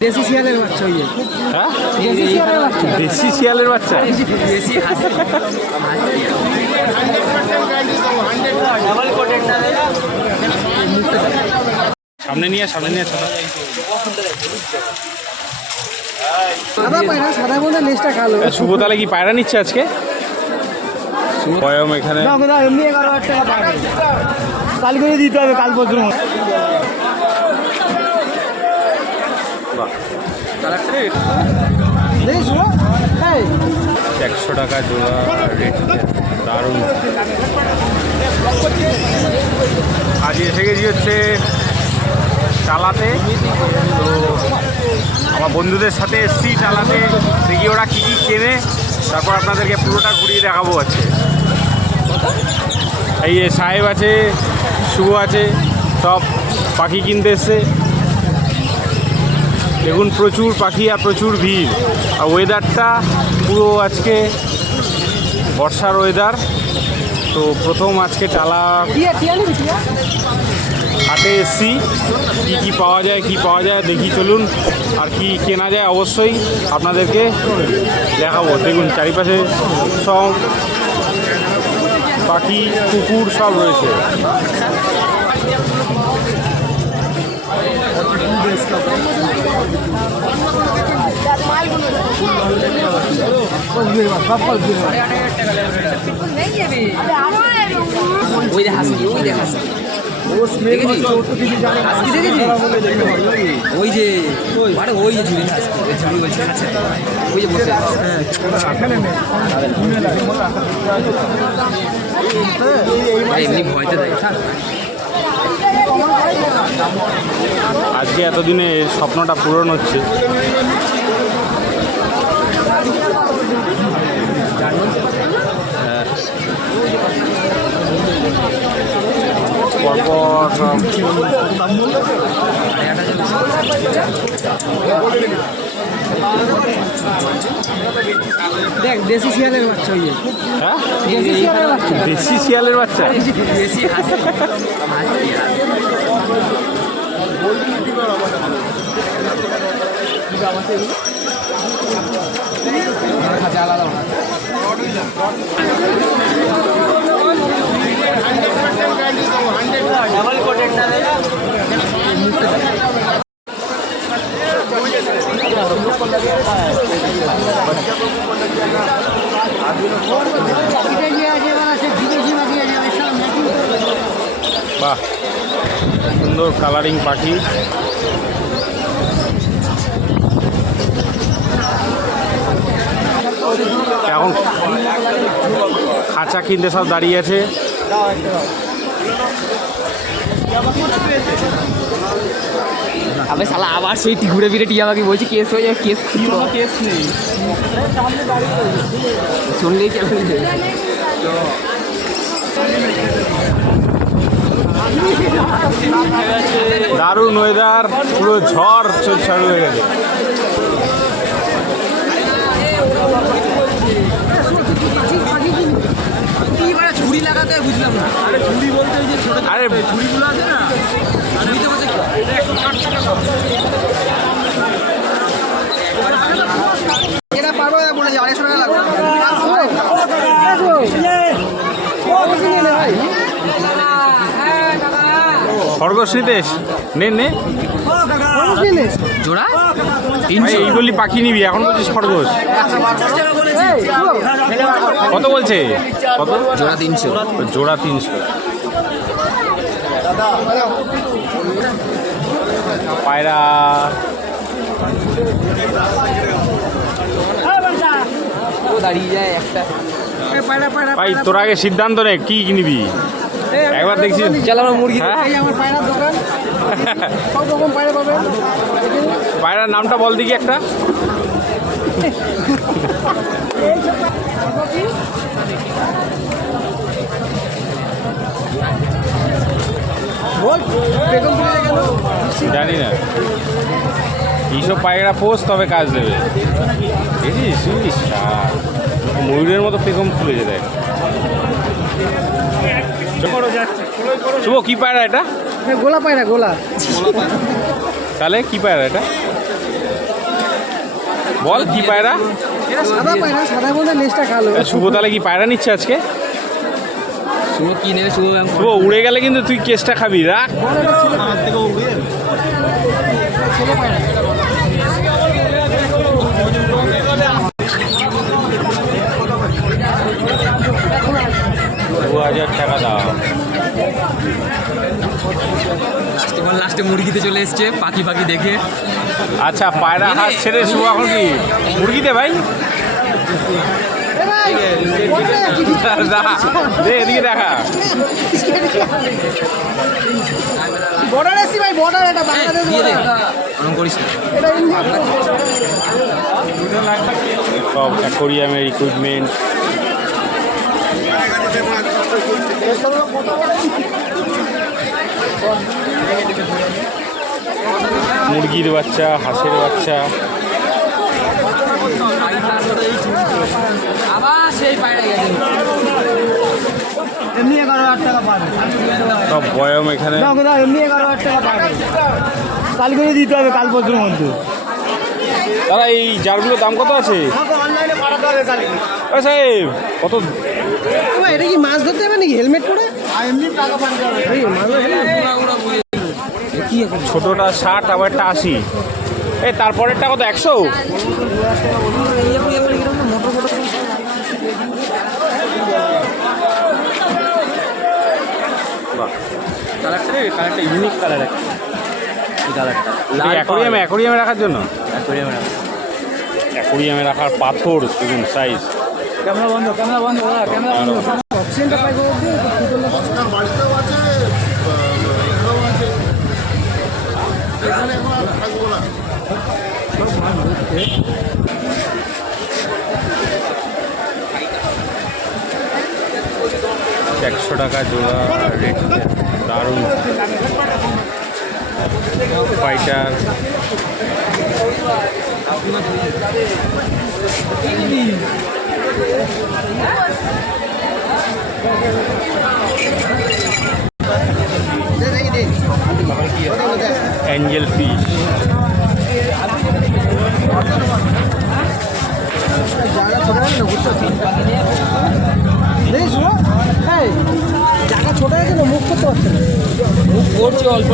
দেশি শিয়ালের বাচ্চা হ্যাঁ? দেশি শিয়ালের বাচ্চা। দেশি শিয়ালের বাচ্চা? দেশি সামনে নিয়ে সামনে নিয়ে সামনে। সাদা পায়রা সাদা মধ্যে লেজটা কালো। শুভ তাহলে কি পায়রা নিচ্ছে আজকে? এখানে। এমনি এগারো হাজার টাকা পায়রা। কাল করে দিতে হবে কাল পরশুর মধ্যে দেখিস শুনো? এই, একশো টাকা জোড়া রেট দারুণ। আজ এসে গেছি হচ্ছে চালাতে তো আমার বন্ধুদের সাথে এসছি চালাতে দেখি ওরা কী কী কেনে। তারপর আপনাদেরকে পুরোটা ঘুরিয়ে দেখাবো আছে এই সাহেব আছে শুভ আছে সব পাখি কিনতে এসছে। দেখুন, প্রচুর পাখি আর প্রচুর ভিড়। আর ওয়েদারটা পুরো আজকে বর্ষার ওয়েদার তো প্রথম আজকে টালা হাটে এসছি। কী কী পাওয়া যায়, কি পাওয়া যায়, দেখি চলুন। আর কি কেনা যায়, অবশ্যই আপনাদেরকে দেখাবো। দেখুন, চারিপাশে সব পাখি, কুকুর সব রয়েছে। মানে। এমনি দেয় আজকে এতদিনে স্বপ্নটা পূরণ হচ্ছে পরপর দেখ দেশি শিয়ালের বাচ্চা ওই হ্যাঁ? দেশি শিয়ালের বাচ্চা। দেশি শিয়ালের বাচ্চা? দেশি হাসি কালারিং পাখি। এখন খাঁচা কিনতে সব দাঁড়িয়ে আছে। আবে শালা, আবার সেই ঘুরে ফিরে টিয়া পাখি বলছি, কেস হয়ে যাবে, কেস কেস নেই শুনলেই কেন দারুণ ওয়েদার পুরো ঝড় চল- হয়ে গেছে। লাগাতে বুঝলাম আরে ঝুড়ি বলতে ওই যে ছোট আরে ঝুড়িগুলো আছে না ঝুড়িতে বসে এটা পারব বলে যায় আড়াইশো টাকা লাগবে খরগোশ নিতেস নে নে। জোড়া? এইগুলি পাখি নিবি এখন বলছিস খরগোশ। কত বলছে? কত? জোড়া তিনশো। জোড়া তিনশো। পায়রা। দাঁড়িয়ে যায় একটা। ভাই তোর আগে সিদ্ধান্ত নে কি কিনবি একবার দেখছি। চল আমরা মুরগি হ্যাঁ? আমার পায়রার দোকান। সব রকম পায়রা পাবেন পায়রার নামটা বল দেখি একটা। জানি না। এইসব পায়রা পোষ তবে কাজ দেবে। বুঝিস ময়ূরের মতো পেখম খুলে যে দেখ শুভ কি পায়রা এটা? গোলা পায়রা গোলা। তাহলে কি পায়রা এটা? বল কি পায়রা? এটা সাদা পায়রা সাদা বলতে লেজটা কালো। শুভ তাহলে কি পায়রা নিচ্ছে আজকে? শুভ কি নেবে শুভ? উড়ে গেলে কিন্তু তুই কেসটা খাবি রাখ বড় একটা ছেলে ছেলে পায়রা দু হাজার টাকা দাও লাস্টে বল লাস্টে এসছে পাখি পাখি দেখে। আচ্ছা পায়রা হাঁস ছেড়ে শুভ এখন কি? মুরগিতে ভাই? এদিকে দেখা। বর্ডার এসি ভাই বর্ডার এটা বাংলাদেশ করিস সব অ্যাকোরিয়ামের ইকুইপমেন্ট মুরগির বাচ্চা হাঁসের বাচ্চা। আবার সেই পায়রা গেছে। এমনি এগারো হাজার টাকা পাবে। সব বয়ম এখানে। দিতে হবে কাল মধ্যে। দাদা এই জারগুলোর দাম কত আছে? ও সাহেব কত এটা কি মাছ ধরতে হবে নাকি? হেলমেট পরে? এমনি টাকা পাঠাতে হবে এই মাছ কি এখন ছোটটা ষাট আবার একটা আশি। এই তারপরেরটা কত? একশো? মোটর ফোটর কালারটা কালারটা ইউনিক কালার একটা। এই কালারটা। অ্যাকোরিয়ামে অ্যাকোরিয়ামে রাখার জন্য? অ্যাকোরিয়ামে অ্যাকোরিয়ামে রাখার পাথর দেখুন সাইজ ক্যামেরা বন্ধ ক্যামেরা বন্ধ ক্যামেরা বন্ধ। অক্সিজেনটা একশো টাকা জোড়া রেট দারুণ। ফাইটার অ্যাঞ্জেল ফিশ জায়গা ছোট আছে এই জায়গা ছোট আছে না মুখ করতে পারছে না মুখ করছে অল্প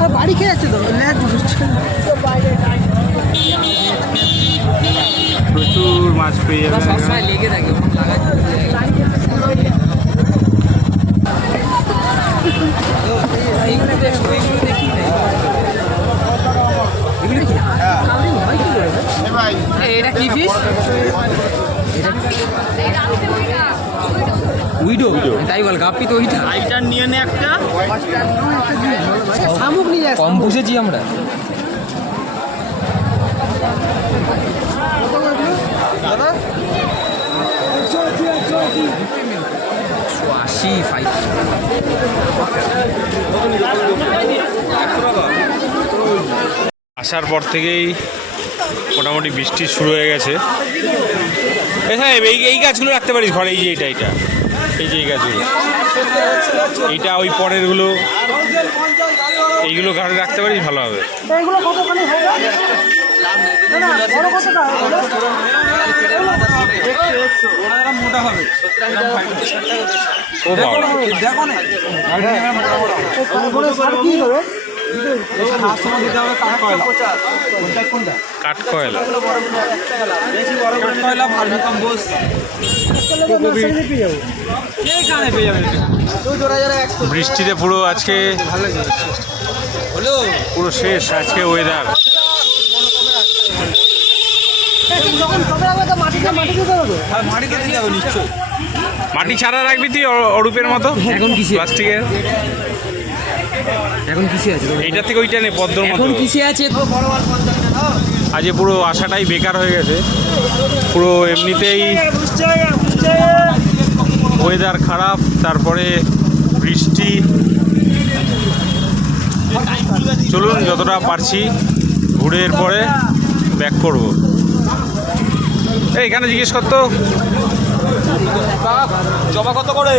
আর বাড়ি খেয়ে যাচ্ছে তো বুঝছে প্রচুর মাছ পেয়ে যাবেন সবসময় লেগে থাকে, লাগাচ্ছে এইগুলো দেখো এইগুলো দেখি না এগুলো কি এই, এটা কি ফিস উইডো তাই বল গাপ্পি তো ওইটা। শামুক নিয়ে আসছে কম বুঝেছি আমরা। আশি ফাইভ আসার পর থেকেই মোটামুটি বৃষ্টি শুরু হয়ে গেছে। সাহেব এই এই গাছগুলো রাখতে পারিস ঘরে এই যে এইটা এইটা এই যে এই গাছগুলো। এইটা ওই পরেরগুলো এইগুলো ঘরে রাখতে পারিস ভালো হবে। এগুলো কতখানি হবে? না, কি বৃষ্টিতে পুরো আজকে পুরো শেষ আজকে ওয়েদার মাটি ছাড়া রাখবি তুই অরূপের মতো? এখন কিসে? প্লাস্টিকের? এখন কিসে আছে? এইটা থেকে ওইটা নেই পদ্মর মতো। এখন কিসে আছে? আজ পুরো আশাটাই বেকার হয়ে গেছে। পুরো এমনিতেই ওয়েদার খারাপ তারপরে বৃষ্টি। চলুন যতটা পারছি ঘুরে এরপরে ব্যাক করব। এই এখানে জিজ্ঞেস করতো। জবা কত করে?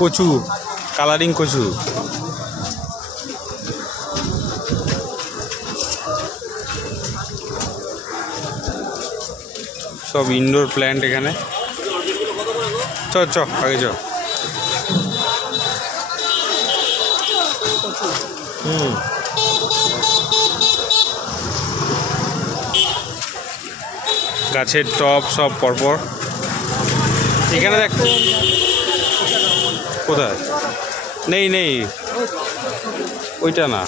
কচু, কালারিং কচু। সব ইনডোর প্ল্যান্ট এখানে। চ চ, আগে চ। হুম। গাছের টপ সব পরপর। এখানে দেখ। কোথায়? নেই নেই। ওইটা না।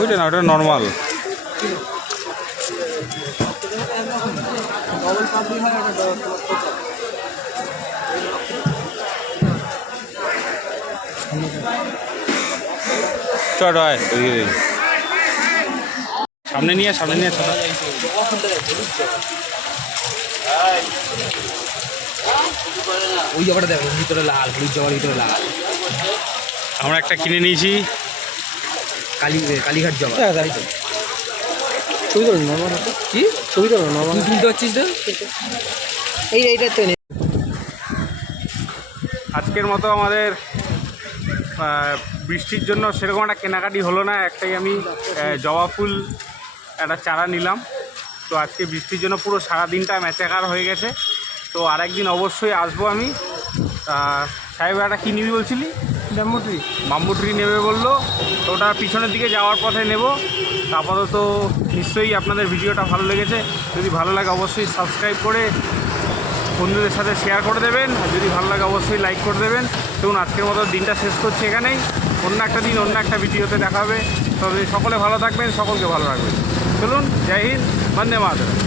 ওইটা না, ওটা নর্মাল চট হয় সামনে নিয়ে সামনে নিয়ে ওই জবাটা দেখো ভিতরে লাল হলুদ জবার ভিতরে লাল। আমরা একটা কিনে নিয়েছি। কালী কালীঘাট জবা। তো। ছবি তোলো নর্মাল হাতে কি? ছবি তোলো নর্মাল তুলতে পারছিস তো এই এইটা তো আজকের মতো আমাদের বৃষ্টির জন্য সেরকম একটা কেনাকাটি হলো না একটাই আমি জবা ফুল একটা চারা নিলাম। তো আজকে বৃষ্টির জন্য পুরো সারা দিনটা ম্যাচাকার হয়ে গেছে। তো আরেকদিন অবশ্যই আসব আমি। সাহেব একটা কী নিবি বলছিলি? ব্যাম্বুট্রি। বাম্বু ট্রি নেবে বলল। তো ওটা পিছনের দিকে যাওয়ার পথে নেব। আপাতত নিশ্চয়ই আপনাদের ভিডিওটা ভালো লেগেছে। যদি ভালো লাগে অবশ্যই সাবস্ক্রাইব করে বন্ধুদের সাথে শেয়ার করে দেবেন। আর যদি ভালো লাগে অবশ্যই লাইক করে দেবেন। দেখুন আজকের মতো দিনটা শেষ করছি এখানেই। অন্য একটা দিন অন্য একটা ভিডিওতে দেখা হবে। তবে সকলে ভালো থাকবেন সকলকে ভালো রাখবেন। চলুন জয় হিন্দ বন্দে মাতরম।